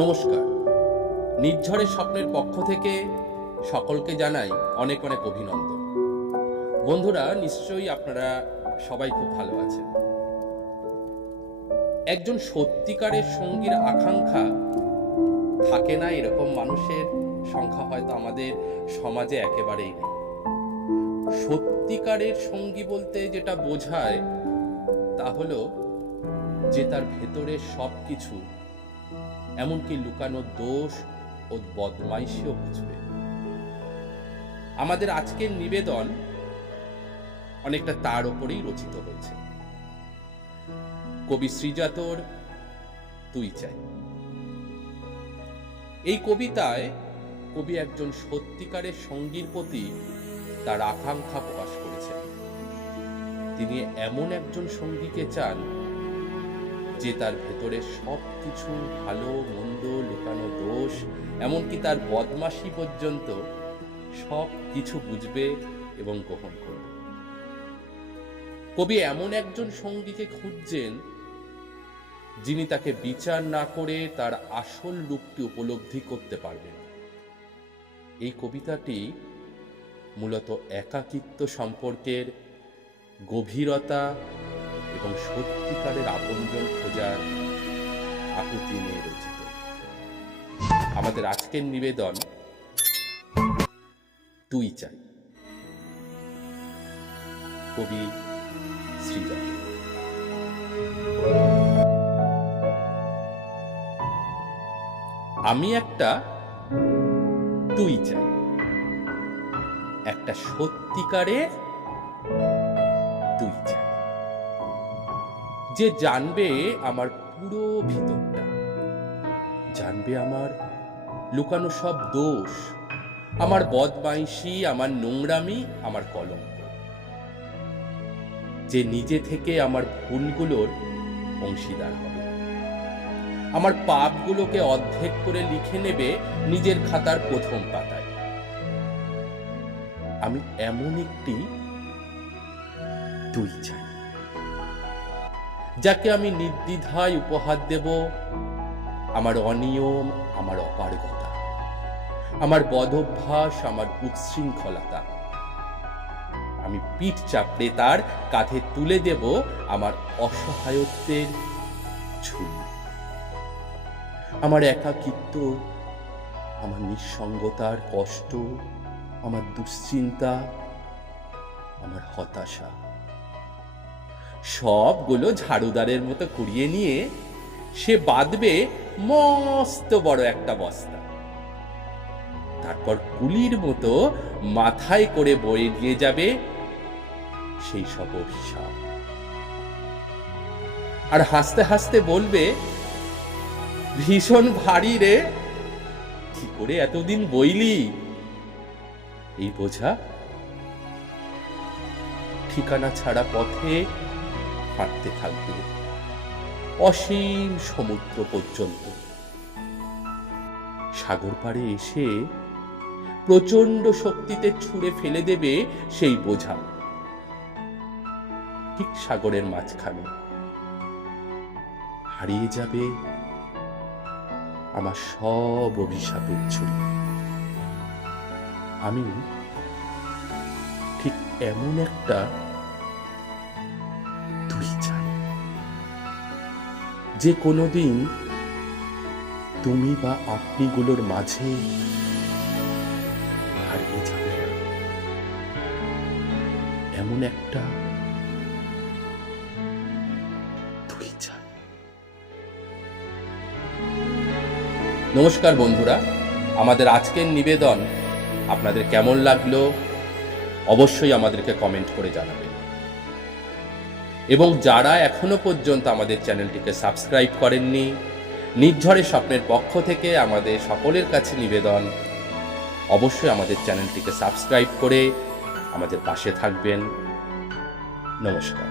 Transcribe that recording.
নমস্কার। নির্ঝরের স্বপ্নের পক্ষ থেকে সকলকে জানাই অনেক অনেক অভিনন্দন। বন্ধুরা, নিশ্চয়ই আপনারা সবাই খুব ভালো আছেন। একজন সত্যিকারের সঙ্গীর আকাঙ্ক্ষা থাকে না, এরকম মানুষের সংখ্যা হয়তো আমাদের সমাজে একেবারেই নেই। সত্যিকারের সঙ্গী বলতে যেটা বোঝায় তা হলো যে তার ভেতরের সবকিছু, এমনকি লুকানো দোষ ও বদমাইশিও বুঝবে। আমাদের আজকের নিবেদন অনেকটা তার ওপরেই রচিত হয়েছে। কবি শ্রীজাতর তুই চাই। এই কবিতায় কবি একজন সত্যিকারের সঙ্গীর প্রতি তার আকাঙ্ক্ষা প্রকাশ করেছেন। তিনি এমন একজন সঙ্গীকে চান যে তার ভেতরে সবকিছু, ভালো মন্দ, লুকানো দোষ, এমনকি তার বদমাশি পর্যন্ত সব কিছু বুঝবে এবং গ্রহণ করবে। কবি এমন একজন সঙ্গীকে খুঁজছেন যিনি তাকে বিচার না করে তার আসল রূপটি উপলব্ধি করতে পারবেন। এই কবিতাটি মূলত একাকিত্ব সম্পর্কের গভীরতা এবং সত্যিকারের আপনজন খোঁজার আকুতি নিয়ে রচিত। আমাদের আজকের নিবেদন তুই চাই, কবি শ্রীজাত। আমি একটা তুই চাই, একটা সত্যিকারের তুই চাই, যে জানবে আমার পুরো ভিতরটা, জানবে আমার লুকানো সব দোষ, আমার বদমাইশি, আমার নোংরামি, আমার কলঙ্ক, যে নিজে থেকে আমার ভুলগুলোর অংশীদার হবে, আমার পাপগুলোকে অর্ধেক করে লিখে নেবে নিজের খাতার প্রথম পাতায়। আমি এমন একটি তুই চাই, যাকে আমি নির্দ্বিধায় উপহার দেব আমার অনিয়ম, আমার অপারগতা, আমার বদভ্যাস, আমার উচ্ছৃঙ্খলতা। আমি পিঠ চাপড়ে তার কাঁধে তুলে দেব আমার অসহায়ত্বের ঝুলি, আমার একাকিত্ব, আমার নিঃসঙ্গতার কষ্ট, আমার দুশ্চিন্তা, আমার হতাশা, সবগুলো ঝাড়ুদারের মতো কুড়িয়ে নিয়ে সে বাঁধবে মস্ত বড় একটা বস্তা। তারপর কুলির মতো মাথায় করে বয়ে নিয়ে যাবে সেই সব অভিশাপ, আর হাসতে হাসতে বলবে, ভীষণ ভারী রে, কি করে এতদিন বইলি এই বোঝা। ঠিকানা ছাড়া পথে হাঁটতে থাকবে অসীম সমুদ্র পর্যন্ত। সাগর পাড়ে এসে প্রচন্ড শক্তিতে ছুঁড়ে ফেলে দেবে সেই বোঝা, ঠিক সাগরের মাঝখানে হারিয়ে যাবে আমার সব অভিশাপের ঝুলি। আমি ঠিক এমন একটা তুই চাই, যে কোনোদিন তুমি বা আপনিগুলোর মাঝে হারিয়ে যাবে। এমন একটা তুই চাই। নমস্কার বন্ধুরা, আমাদের আজকের নিবেদন আপনাদের কেমন লাগলো অবশ্যই আমাদেরকে কমেন্ট করে জানাবেন, এবং যারা এখনো পর্যন্ত আমাদের চ্যানেলটিকে সাবস্ক্রাইব করেননি, নির্ঝরের স্বপ্নের পক্ষ থেকে আমাদের সকলের কাছে নিবেদন, অবশ্যই আমাদের চ্যানেলটিকে সাবস্ক্রাইব করে আমাদের পাশে থাকবেন। নমস্কার।